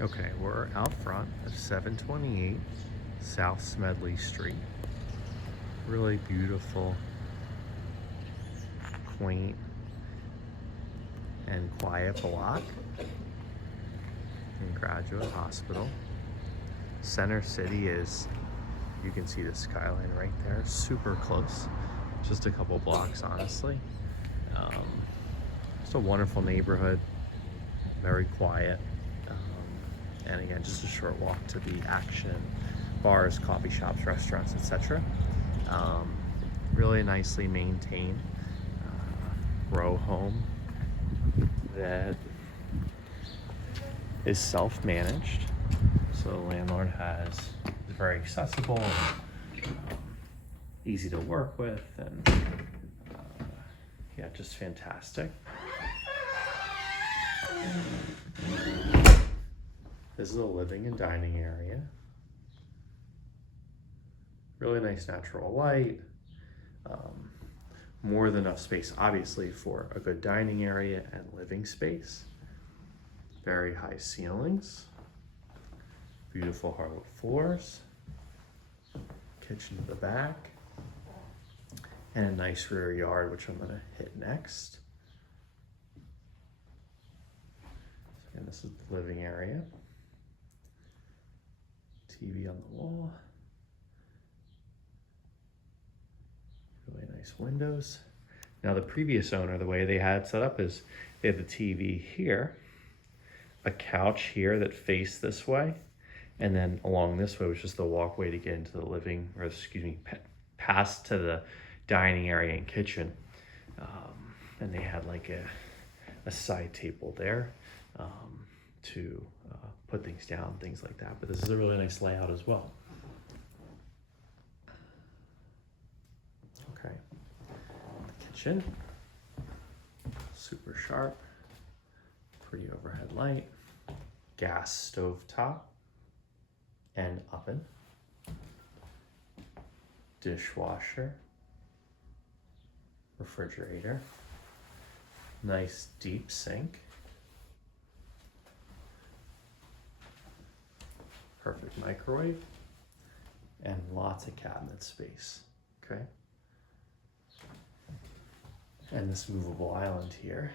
Okay, we're out front of 728 South Smedley Street. Really beautiful, quaint, and quiet block in Graduate Hospital. Center City is, you can see the skyline right there, super close. Just a couple blocks, honestly. Um, just a wonderful neighborhood, very quiet. And again, just a short walk to the action, bars, coffee shops, restaurants, etc. Really nicely maintained row home that is self-managed. So the landlord is very accessible, easy to work with, and yeah, just fantastic. This is a living and dining area. Really nice natural light. More than enough space, obviously, for a good dining area and living space. Very high ceilings. Beautiful hardwood floors. Kitchen to the back. And a nice rear yard, which I'm gonna hit next. So again, this is the living area. TV on the wall. Really nice windows. Now the previous owner, the way they had it set up is they had the TV here, a couch here that faced this way, and then along this way was just the walkway to get into the living, or excuse me, past to the dining area and kitchen. And they had like a side table there to put things down, things like that. But this is a really nice layout as well. Okay, the kitchen, super sharp, pretty overhead light, gas stove top and oven, dishwasher, refrigerator, nice deep sink, perfect microwave, and lots of cabinet space, okay? And this movable island here,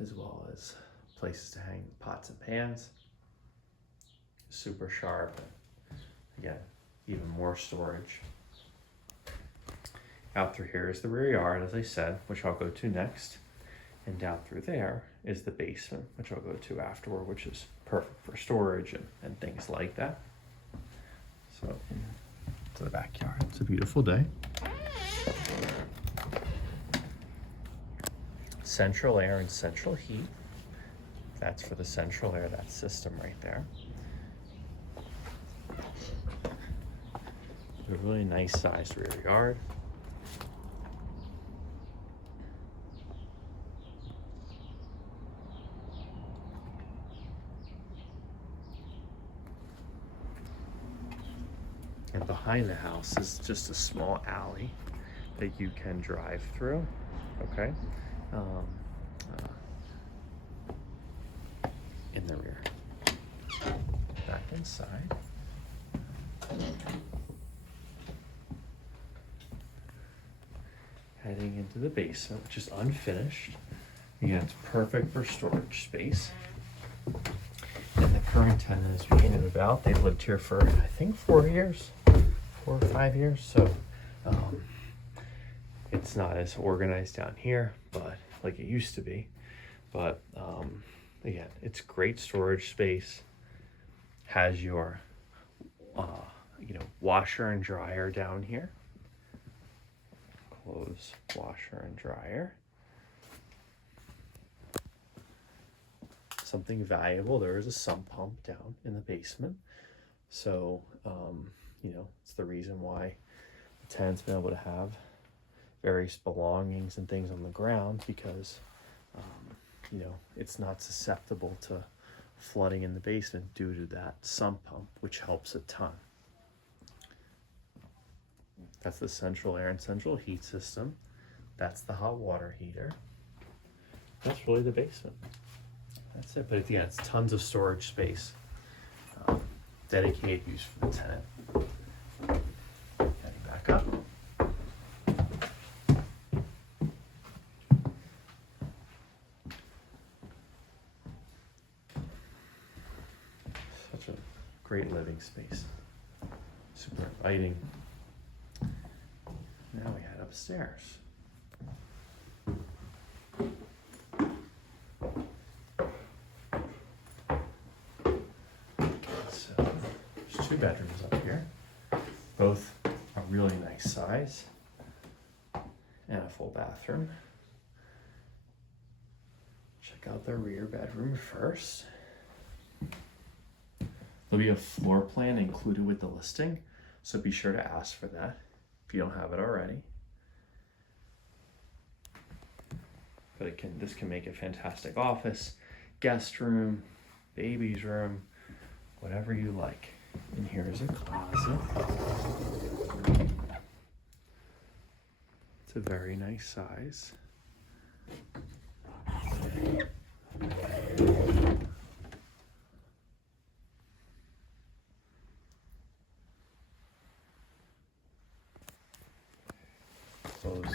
as well as places to hang pots and pans. Super sharp, and again, even more storage. Out through here is the rear yard, as I said, which I'll go to next. And down through there is the basement, which I'll go to afterward, which is perfect for storage and things like that. So, to the backyard. It's a beautiful day. Central air and central heat. That's for the central air, that system right there. A really nice sized rear yard. And behind the house is just a small alley that you can drive through, okay? In the rear. Back inside. Heading into the basement, which is unfinished. Again, it's perfect for storage space. And the current tenant is being moved out. They've lived here for, I think, 4 years, 4 or 5 years. So it's not as organized down here, but like it used to be. But again, it's great storage space. Has your washer and dryer down here. Clothes washer and dryer. Something valuable, there is a sump pump down in the basement. So, it's the reason why the tenant's been able to have various belongings and things on the ground, because, it's not susceptible to flooding in the basement due to that sump pump, which helps a ton. That's the central air and central heat system. That's the hot water heater. That's really the basement. That's it. But again, it's tons of storage space dedicated use for the tenant. Heading back up. Such a great living space. Super inviting. Now we head upstairs. So there's 2 bedrooms up here. Both a really nice size and a full bathroom. Check out the rear bedroom first. There'll be a floor plan included with the listing, so be sure to ask for that if you don't have it already. But this can make a fantastic office, guest room, baby's room, whatever you like. And here's a closet. It's a very nice size. Close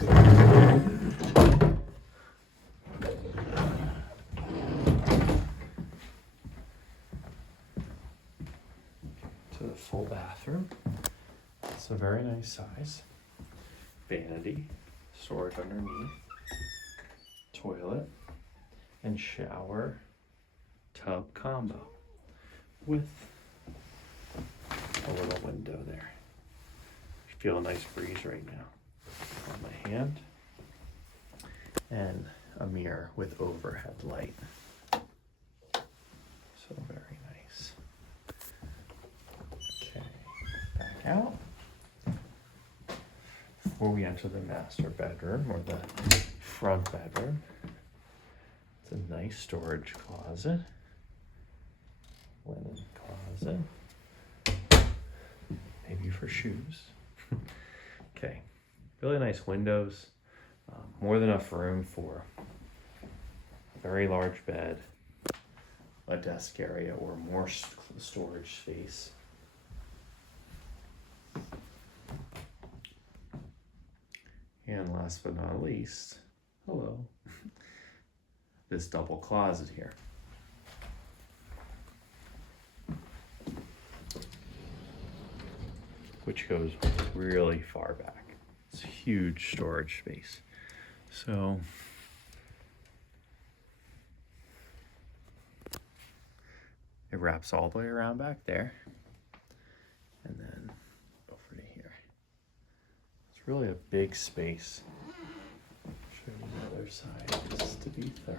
to the full bathroom. It's a very nice size. Vanity, storage underneath, toilet, and shower tub combo with a little window there. You feel a nice breeze right now on my hand, and a mirror with overhead light. So very nice. Okay, back out. Before we enter the master bedroom, or the front bedroom, it's a nice storage closet, linen closet, maybe for shoes. Okay, really nice windows, more than enough room for a very large bed, a desk area, or more storage space. And last but not least, hello, this double closet here. Which goes really far back. It's a huge storage space. So it wraps all the way around back there and then over to here. It's really a big space. Show you the other side just to be thorough.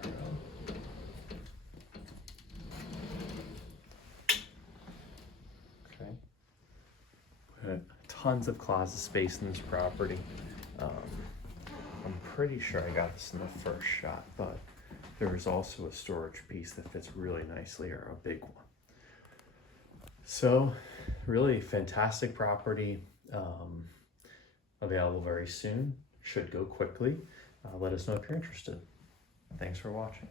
Okay. Tons of closet space in this property. I'm pretty sure I got this in the first shot, but there's also a storage piece that fits really nicely, or a big one. So really fantastic property, available very soon, should go quickly. Let us know if you're interested. Thanks for watching.